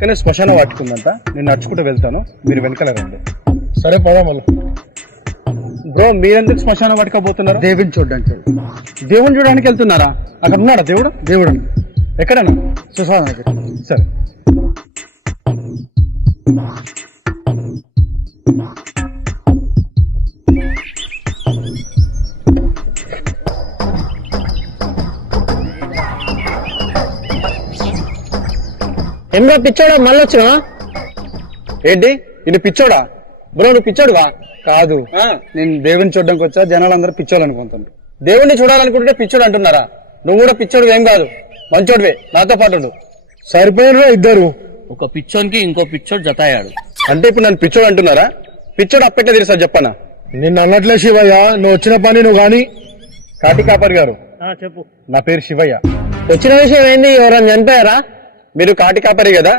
కానీ శ్మశానం వాటికుందంట. నేను నడుచుకుంటూ వెళ్తాను. మీరు వెనకాల రండి. సరే పదా మళ్ళీ. బ్రో మీరెందుకు శ్మశానం పట్టుకోబోతున్నారు దేవుని చూడడానికి. దేవుని చూడడానికి వెళ్తున్నారా? అక్కడ ఉన్నాడా దేవుడు? దేవుడు. ఎక్కడన్నా? దగ్గర సరే. ఏమరా పిచ్చోడా? మళ్ళీ వచ్చినా ఏంటి? ఇది పిచ్చోడా? బ్రో నువ్వు పిచ్చోడువా? కాదు. ఆ, నేను దేవుని చూడడానికి వచ్చా జనాలు అందరూ పిచ్చోళ్ళు అనుకుంటారు దేవుణ్ణి చూడాలనుకుంటే పిచ్చోడు అంటున్నారా? నువ్వు కూడా పిచ్చోడు ఏం కాదు. మంచోడివే నాతో పాటు. సరిపోయినరా ఇద్దరు? ఒక పిచ్చోనికి ఇంకో పిచ్చోడు జతాయాడు. అంటే ఇప్పుడు నన్ను పిచ్చోడు అంటున్నారా? పిచ్చోడు అప్పెట్లే తెలుసా చెప్పనా? నిన్ను అన్నట్లే శివయ్య నువ్వు వచ్చిన పని నువ్వు కానీ కాటి కాపరి గారు. చెప్పు. నా పేరు శివయ్య. వచ్చిన విషయం ఏంది ఎవరైనా చనిపోయారా మీరు కాటి కాపరి కదా?